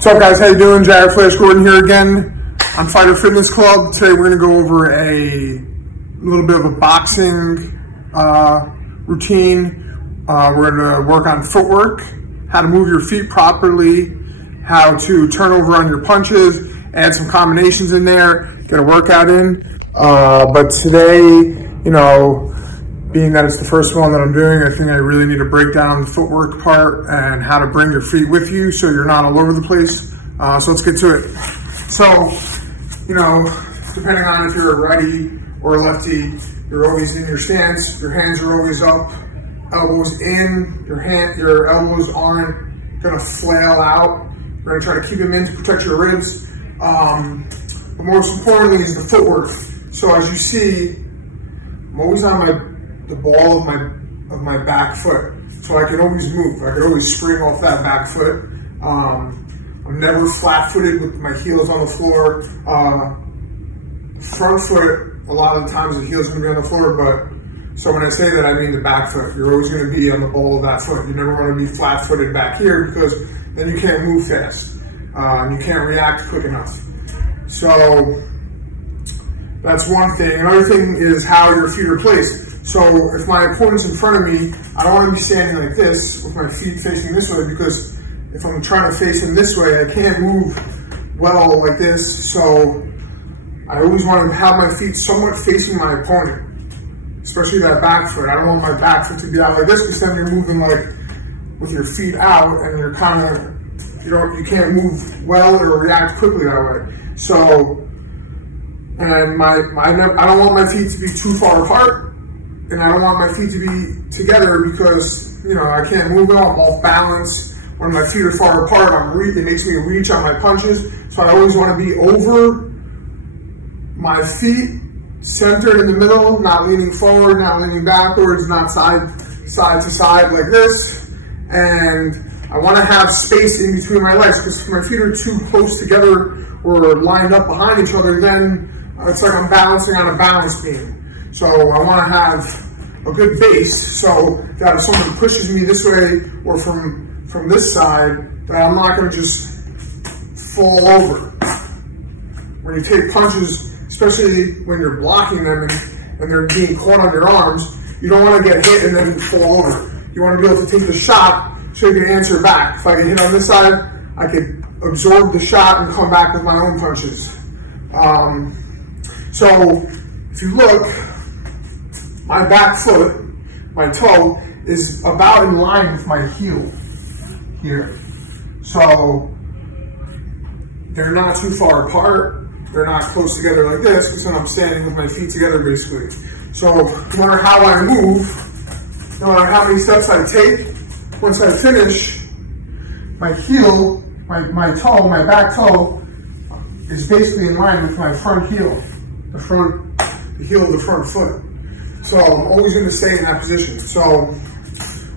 What's up, guys? How you doing? Jared Flash Gordon here again on Fighter Fitness Club. Today we're going to go over a little bit of a boxing routine. We're going to work on footwork, how to move your feet properly, how to turn over on your punches, add some combinations in there, get a workout in. But today, you know, being that it's the first one that I'm doing, I think I really need to break down the footwork part and how to bring your feet with you so you're not all over the place. So let's get to it. So, you know, depending on if you're a righty or a lefty, you're always in your stance, your hands are always up, elbows in, your elbows aren't gonna flail out. You're gonna try to keep them in to protect your ribs. But most importantly is the footwork. So as you see, I'm always on the ball of my back foot, so I can always move. I can always spring off that back foot. I'm never flat-footed with my heels on the floor. Front foot, a lot of the times the heel's gonna be on the floor, but so when I say that, I mean the back foot. You're always gonna be on the ball of that foot. You never wanna be flat-footed back here because then you can't move fast. And you can't react quick enough. So that's one thing. Another thing is how your feet are placed. So if my opponent's in front of me, I don't want to be standing like this with my feet facing this way, because if I'm trying to face him this way, I can't move well like this. So I always want to have my feet somewhat facing my opponent, especially that back foot. I don't want my back foot to be out like this, because then you're moving like with your feet out and you're kind of, you can't move well or react quickly that way. So, and I don't want my feet to be too far apart. And I don't want my feet to be together because, you know, I can't move well, I'm off balance. When my feet are far apart, it makes me reach on my punches. So I always want to be over my feet, centered in the middle, not leaning forward, not leaning backwards, not side to side like this. And I want to have space in between my legs, because if my feet are too close together or lined up behind each other, then it's like I'm balancing on a balance beam. So I want to have a good base, so that if someone pushes me this way or from this side, that I'm not going to just fall over. When you take punches, especially when you're blocking them and they're being caught on your arms, you don't want to get hit and then fall over. You want to be able to take the shot so you can answer back. If I get hit on this side, I could absorb the shot and come back with my own punches. So if you look, my back foot, my toe, is about in line with my heel here. So they're not too far apart. They're not close together like this, because then I'm standing with my feet together basically. So no matter how I move, no matter how many steps I take, once I finish, my heel, my toe, my back toe, is basically in line with my front heel, the heel of the front foot. So I'm always going to stay in that position. So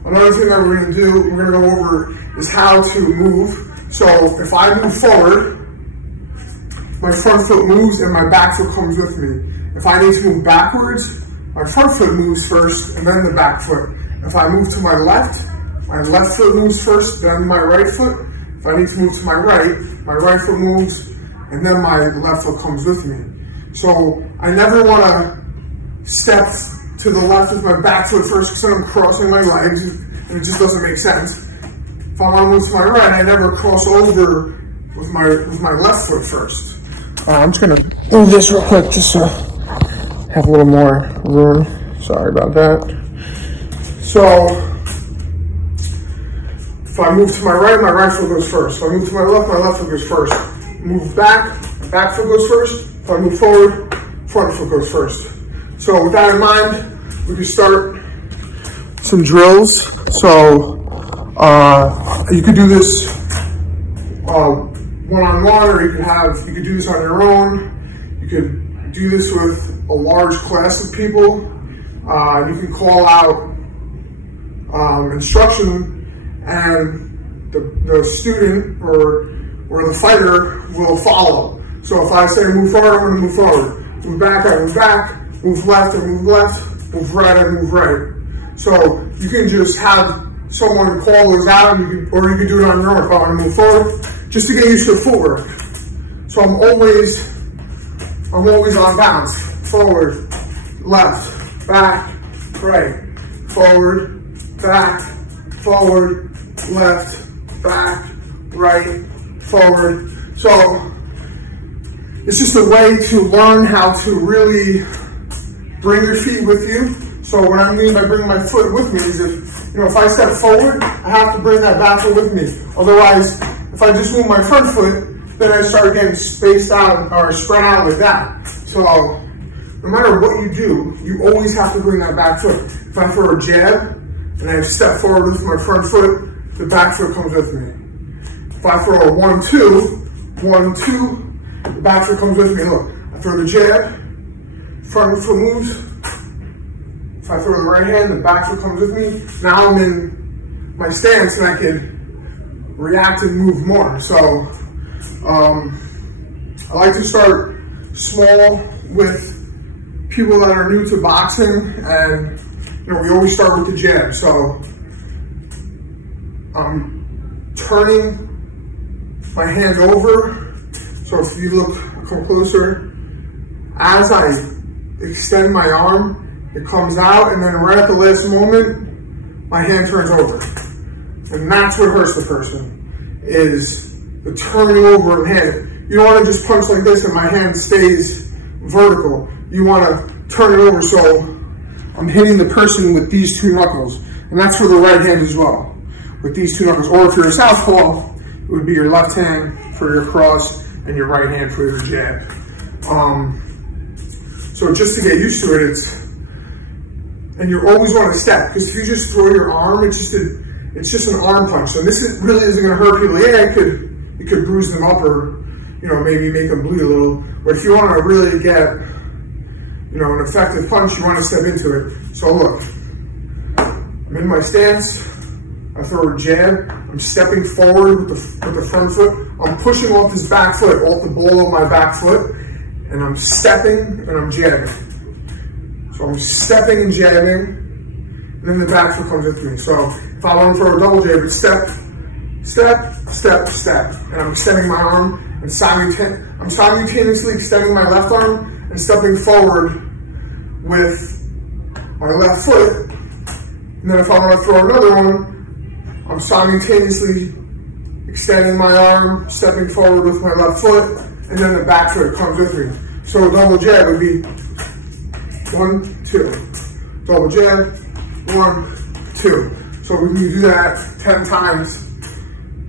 another thing that we're going to do, we're going to go over, is how to move. So if I move forward, my front foot moves and my back foot comes with me. If I need to move backwards, my front foot moves first and then the back foot. If I move to my left foot moves first, then my right foot. If I need to move to my right foot moves, and then my left foot comes with me. So I never want to step to the left with my back foot first, because then I'm crossing my legs and it just doesn't make sense. If I want to move to my right, I never cross over with my left foot first. I'm just gonna move this real quick just to have a little more room. Sorry about that. So if I move to my right foot goes first. If I move to my left foot goes first. Move back, my back foot goes first. If I move forward, front foot goes first. So with that in mind, we can start some drills. So you could do this one-on-one, or you could do this on your own. You could do this with a large class of people. You can call out instruction, and the student or the fighter will follow. So if I say move forward, I'm going to move forward. Move back, I move back. Move left, I move left. Move right, I move right. So you can just have someone call those out, or you can do it on your own. If I want to move forward, just to get used to footwork. So I'm always on bounce. Forward, left, back, right, forward, back, forward, left, back, right, forward. So it's just a way to learn how to really bring your feet with you. So what I mean by bringing my foot with me is if I step forward, I have to bring that back foot with me. Otherwise, if I just move my front foot, then I start getting spaced out or spread out like that. So no matter what you do, you always have to bring that back foot. If I throw a jab and I step forward with my front foot, the back foot comes with me. If I throw a 1-2, 1-2, the back foot comes with me. Look, I throw the jab, front foot moves. If I throw the right hand, the back foot comes with me. Now I'm in my stance and I can react and move more. So I like to start small with people that are new to boxing, and we always start with the jab. So I'm turning my hand over. So if you come closer, as I extend my arm, it comes out, and then right at the last moment, my hand turns over. And that's what hurts the person, is the turning over of hand. You don't want to just punch like this and my hand stays vertical. You want to turn it over so I'm hitting the person with these two knuckles. And that's for the right hand as well, with these two knuckles. Or if you're a southpaw, it would be your left hand for your cross and your right hand for your jab. So just to get used to it, and you always want to step, because if you just throw your arm, it's just an arm punch. So this really isn't going to hurt people. Yeah, it could bruise them up, or maybe make them bleed a little. But if you want to really get an effective punch, you want to step into it. So look, I'm in my stance. I throw a jab. I'm stepping forward with the front foot. I'm pushing off this back foot, off the ball of my back foot, and I'm stepping and I'm jabbing. So I'm stepping and jabbing, and then the back foot comes with me. So if I want to throw a double jab, it's step, step, step, step, and I'm extending my arm, and I'm simultaneously extending my left arm and stepping forward with my left foot. And then if I want to throw another one, I'm simultaneously extending my arm, stepping forward with my left foot, and then the back foot comes with me. So a double jab would be 1, 2. Double jab, 1, 2. So we can do that 10 times.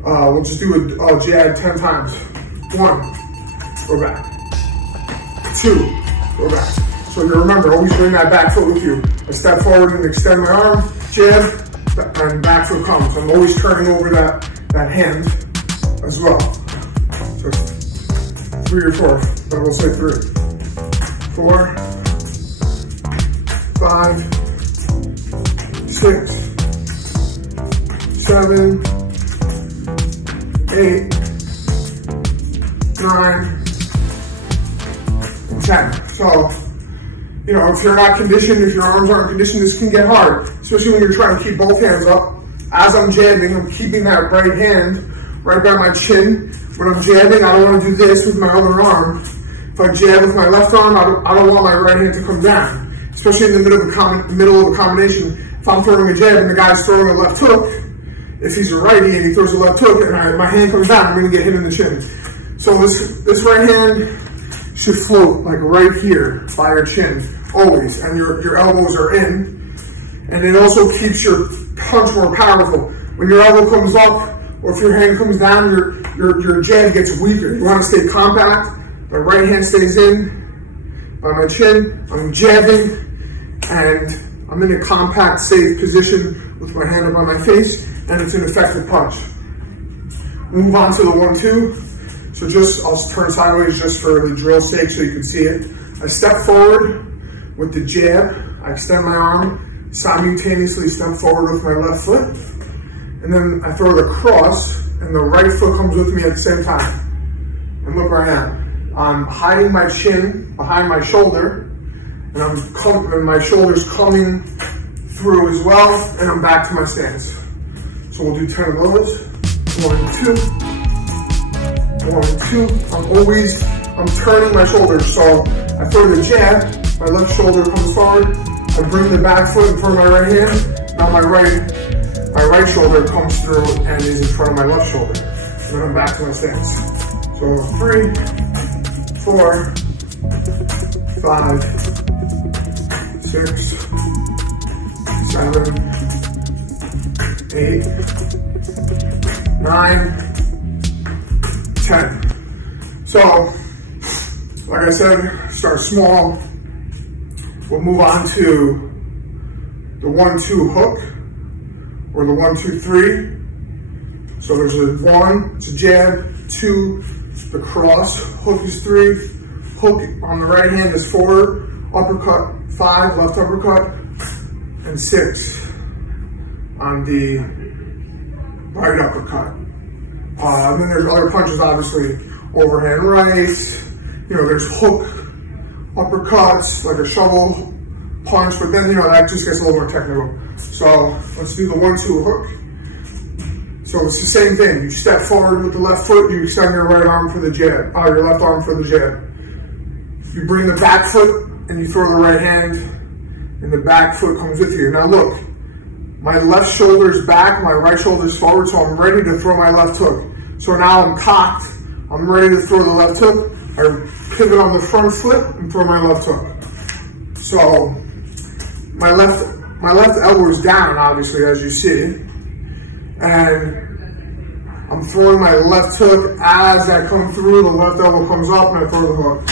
We'll just do a jab 10 times. 1, go back. 2, go back. So you remember, always bring that back foot with you. I step forward and extend my arm, jab, and back foot comes. I'm always turning over that hand as well. So 3 or 4, but we'll say 3. 4, 5, 6, 7, 8, 9, and 10. So, if you're not conditioned, if your arms aren't conditioned, this can get hard, especially when you're trying to keep both hands up. As I'm jabbing, I'm keeping that right hand right by my chin. When I'm jabbing, I don't want to do this with my other arm. If I jab with my left arm, I don't want my right hand to come down, especially in the middle of a combination. If I'm throwing a jab and the guy's throwing a left hook, if he's a righty and he throws a left hook and my hand comes down, I'm going to get hit in the chin. So this right hand should float like right here by your chin, always, and your elbows are in. And it also keeps your punch more powerful. When your elbow comes up, or if your hand comes down, your jab gets weaker. You want to stay compact. My right hand stays in by my chin. I'm jabbing, and I'm in a compact, safe position with my hand up on my face, and it's an effective punch. Move on to the 1-2. So I'll turn sideways just for the drill's sake so you can see it. I step forward with the jab. I extend my arm, simultaneously step forward with my left foot, and then I throw the cross, and the right foot comes with me at the same time. And look where I am. I'm hiding my chin behind my shoulder, and my shoulder's coming through as well, and I'm back to my stance. So we'll do 10 of those. 1, 2, 1, 2. I'm turning my shoulders. So I throw the jab, my left shoulder comes forward. I bring the back foot in front of my right hand. Now my right shoulder comes through and is in front of my left shoulder. And then I'm back to my stance. So 3, 4, 5, 6, 7, 8, 9, 10. So, like I said, start small. We'll move on to the 1-2 hook, or the 1-2-3. So there's a 1, it's a jab, 2, the cross, hook is 3, hook on the right hand is 4, uppercut 5, left uppercut, and 6 on the right uppercut. And then there's other punches, obviously, overhand right, there's hook uppercuts, like a shovel punch, but then, that just gets a little more technical. So let's do the 1-2 hook. So it's the same thing. You step forward with the left foot, you extend your right arm for the jab, your left arm for the jab. You bring the back foot and you throw the right hand and the back foot comes with you. Now look, my left shoulder's back, my right shoulder's forward, so I'm ready to throw my left hook. So now I'm cocked, I'm ready to throw the left hook. I pivot on the front foot and throw my left hook. So my left elbow is down, obviously, as you see. And I'm throwing my left hook. As I come through, the left elbow comes up and I throw the hook.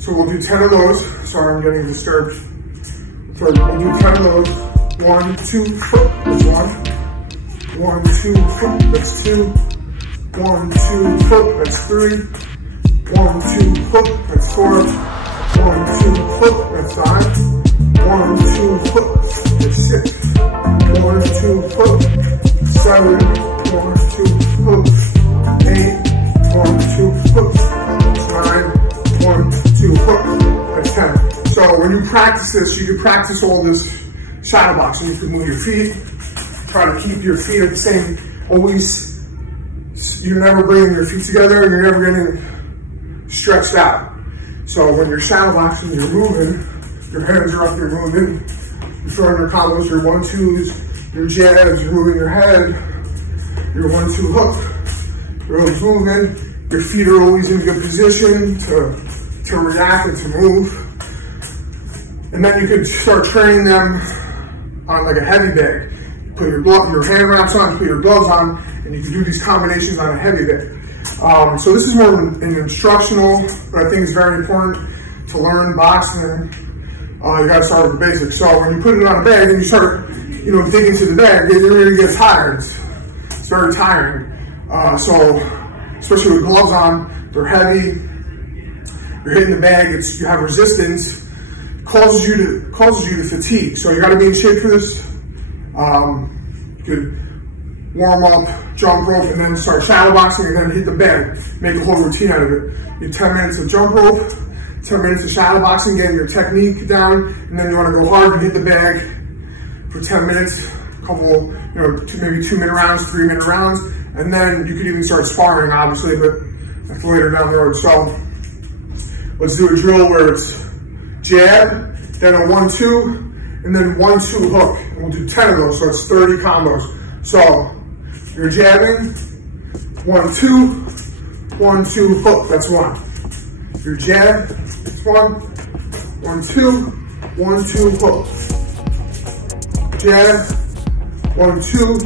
So we'll do 10 of those. Sorry, I'm getting disturbed. So we'll do 10 of those. 1, 2, hook, that's 1. 1, 2, hook, that's 2. 1, 2, hook, that's 3. 1, 2, hook, that's 4. 1, 2, hook, that's 5. 1, 2, hook, that's 6. 1, 2, hook, 7. 1, 2, hook, 8. 1, 2, hook, 9. 1, 2, hook, that's 10. So when you practice this, you can practice all this shadow boxing. You can move your feet, try to keep your feet at the same, you're never bringing your feet together and you're never getting stretched out. So when you're shadow boxing, you're moving, your hands are up, you're moving, you're throwing your combos, your 1-2s, your jabs, you're moving your head, your 1-2 hook, you're always moving, your feet are always in good position to react and to move. And then you could start training them on like a heavy bag. Put your hand wraps on, put your gloves on, and you can do these combinations on a heavy bag. So this is more an instructional, but I think it's very important to learn boxing. You gotta start with the basics. So when you put it on a bag and you start, dig into the bag, you're gonna get tired. It's very tiring. So especially with gloves on, they're heavy. You're hitting the bag. You have resistance. Causes you to fatigue. So you got to be in shape for this. You could warm up, jump rope, and then start shadow boxing, and then hit the bag. Make a whole routine out of it. You 10 minutes of jump rope, 10 minutes of shadow boxing, getting your technique down, and then you want to go hard and hit the bag for 10 minutes. A couple, maybe 2-minute rounds, 3-minute rounds, and then you could even start sparring, obviously, but that's later down the road. So let's do a drill where it's jab, then a 1-2, and then 1-2 hook. And we'll do 10 of those, so it's 30 combos. So you're jabbing, 1-2, 1-2 hook, that's 1. Your jab, that's 1, 1-2, 1-2 hook. Jab, 1-2,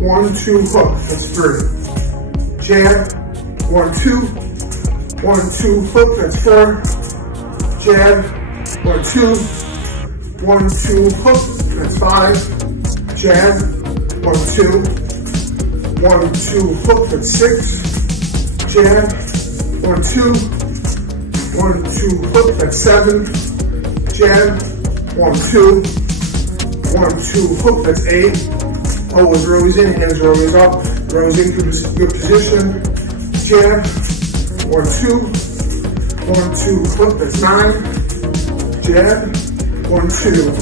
1-2 hook, that's 3. Jab, 1-2, 1-2 hook, that's 4. Jab, 1-2, 1-2 hook, that's 5. Jab, 1-2, 1-2 hook, that's 6. Jab, 1-2, 1-2 hook, that's 7. Jab, 1-2, 1-2 hook, that's 8. Elbows are always in, hands are always up. You're always in good position. Jab, 1-2, 1-2 hook, that's 9. Jab, 1-2,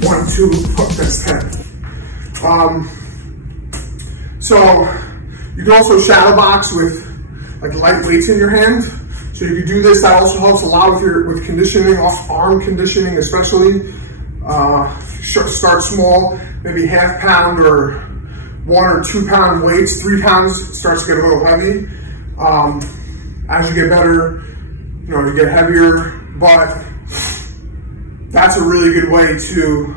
1-2 hook, that's 10. So you can also shadow box with like light weights in your hand. So you can do this. That also helps a lot with conditioning, arm conditioning especially. Start small, maybe half pound or 1 or 2 pound weights. 3 pounds starts to get a little heavy. As you get better, you know, you get heavier, but that's a really good way to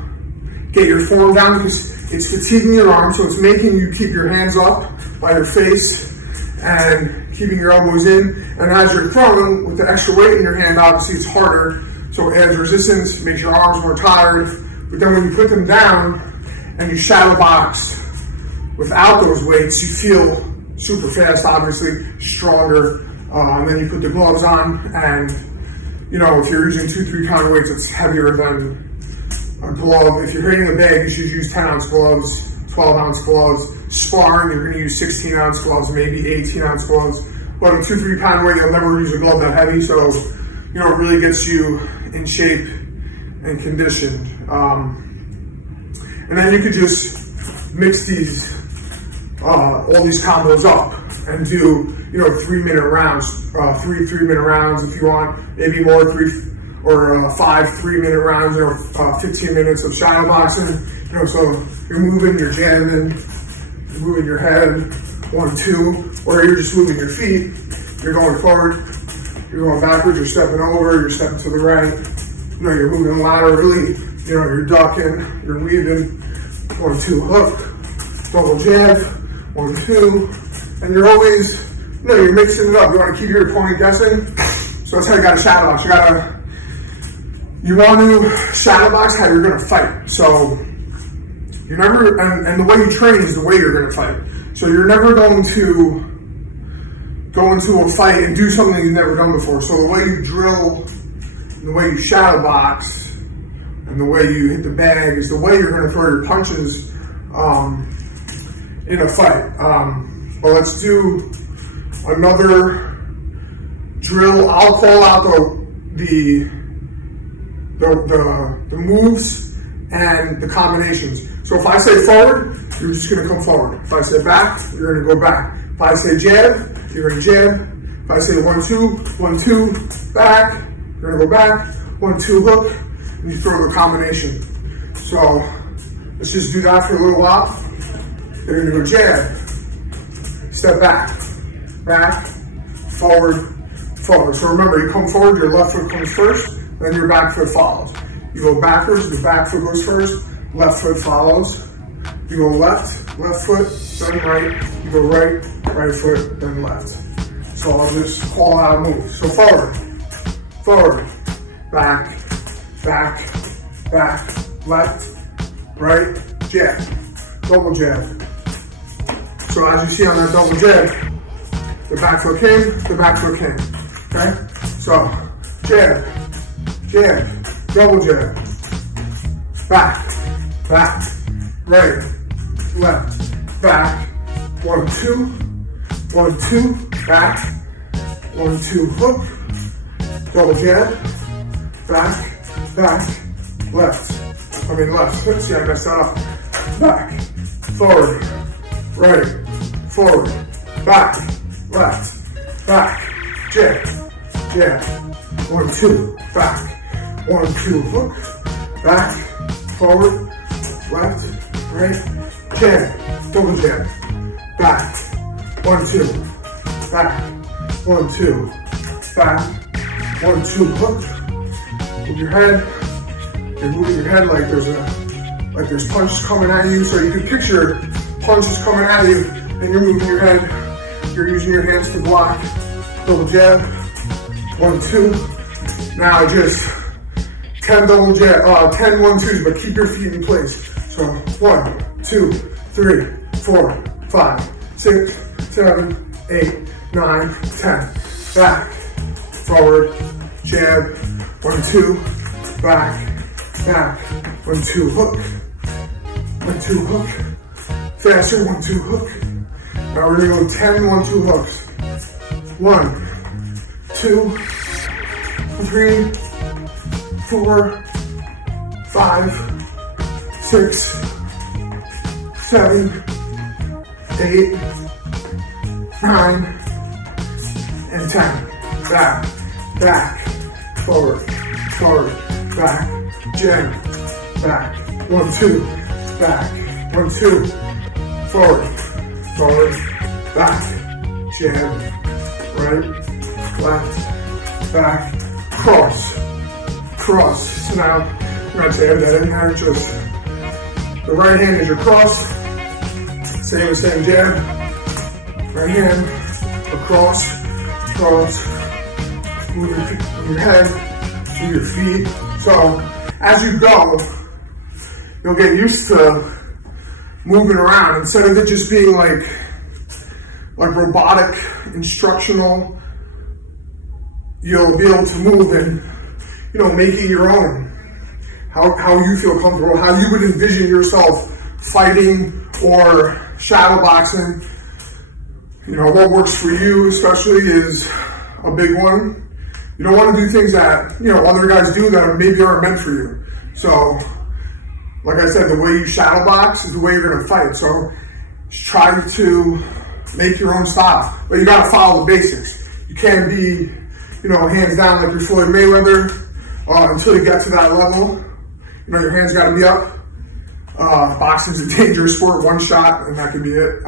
get your form down because it's fatiguing your arms, so it's making you keep your hands up by your face and keeping your elbows in. And as you're throwing with the extra weight in your hand, obviously it's harder, so it adds resistance, makes your arms more tired. But then when you put them down and you shadow box without those weights, you feel super fast, obviously, stronger. And then you put the gloves on, and you know, if you're using 2-3 pound weights, it's heavier than a glove. If you're hitting the bag, you should use 10 ounce gloves, 12 ounce gloves. Sparring, you're gonna use 16 ounce gloves, maybe 18 ounce gloves. But a 2-3 pound weight, you'll never use a glove that heavy, so you know, it really gets you in shape and conditioned. And then you could just mix these, all these combos up and do, you know, 3-minute rounds, 3-minute rounds if you want, maybe more 5 3-minute rounds, or 15 minutes of shadow boxing. You know, so you're moving, you're jamming, you're moving your head, 1, 2, or you're just moving your feet. You're going forward, you're going backwards, you're stepping over, you're stepping to the right. You know, you're moving laterally, you know, you're ducking, you're weaving, 1, 2, hook, double jab, 1, 2, and you're always, you know, you're mixing it up. You want to keep your opponent guessing, so that's how you got to shadow box. You want to shadow box how you're going to fight. So you're never, and the way you train is the way you're going to fight. So you're never going to go into a fight and do something you've never done before. So the way you drill, the way you shadow box, and the way you hit the bag is the way you're going to throw your punches in a fight. But let's do another drill. I'll call out the moves and the combinations. So if I say forward, you're just going to come forward. If I say back, you're going to go back. If I say jab, you're going to jab. If I say 1, 2, 1, 2, back, you're going to go back. 1, 2, hook, and you throw the combination. So let's just do that for a little while. You're going to go jab, step back, back, forward, forward. So remember, you come forward, your left foot comes first, then your back foot follows. You go backwards, the back foot goes first, left foot follows. You go left, left foot, then right. You go right, right foot, then left. So I'll just call out a move. So forward, forward, back, back, back, left, right, jab, double jab. So as you see on that double jab, the back foot came, the back foot came, okay? So jab, jab, double jab, back, back, right, left, back, 1, 2, 1, 2, back, 1, 2, hook, double jab, back, back, left. See, I messed that up. Back, forward, right, forward, back, left, back, jab, jab, 1, 2, back, 1, 2, hook, back, forward, left, right, jab, double jab, back, 1, 2, back, 1, 2, back, 1, 2, hook, move your head. You're moving your head like there's punches coming at you. So you can picture punches coming at you, and you're moving your head. You're using your hands to block. Double jab, 1, 2. Now just 10 double jab, 10 1-2s, but keep your feet in place. So 1, 2, 3, 4, 5, 6, 7, 8, 9, 10. Back, forward, jab, 1, 2, back, back, 1, 2, hook, 1, 2, hook, faster, 1, 2, hook. Now we're gonna go 10 1-2 hooks. 1, 2, 3, 4, 5, 6, 7, 8, 9, and 10. Back, back, forward, forward, back, jab, back, 1, 2, back, 1, 2, forward, forward, back, jab, right, left, back, cross, cross. So now I'm going to add that in there. Just the right hand is your cross, same jab, right hand, across, cross, move your head, move your feet. So as you go, you'll get used to moving around instead of it just being like robotic, instructional. You'll be able to move and, you know, make it your own. How you feel comfortable, how you would envision yourself fighting or shadow boxing. You know, what works for you especially is a big one. You don't want to do things that, you know, other guys do that maybe aren't meant for you. So, like I said, the way you shadow box is the way you're going to fight. So, just try to make your own style. But you got to follow the basics. You can't be, you know, hands down like you're Floyd Mayweather until you get to that level. You know, your hands got to be up. Boxing's a dangerous sport. One shot and that could be it.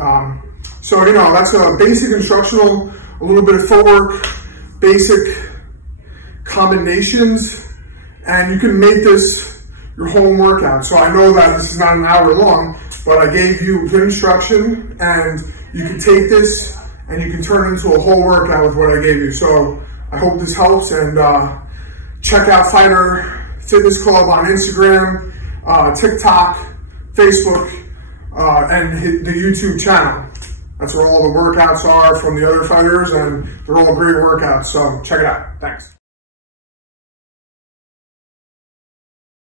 So, you know, that's a basic instructional, a little bit of footwork, basic combinations, and you can make this your home workout. So I know that this is not an hour long, but I gave you good instruction, and you can take this and you can turn it into a whole workout with what I gave you. So I hope this helps, and check out Fighter Fitness Club on Instagram, TikTok, Facebook, and the YouTube channel. That's where all the workouts are from the other fighters, and they're all great workouts, so check it out. Thanks.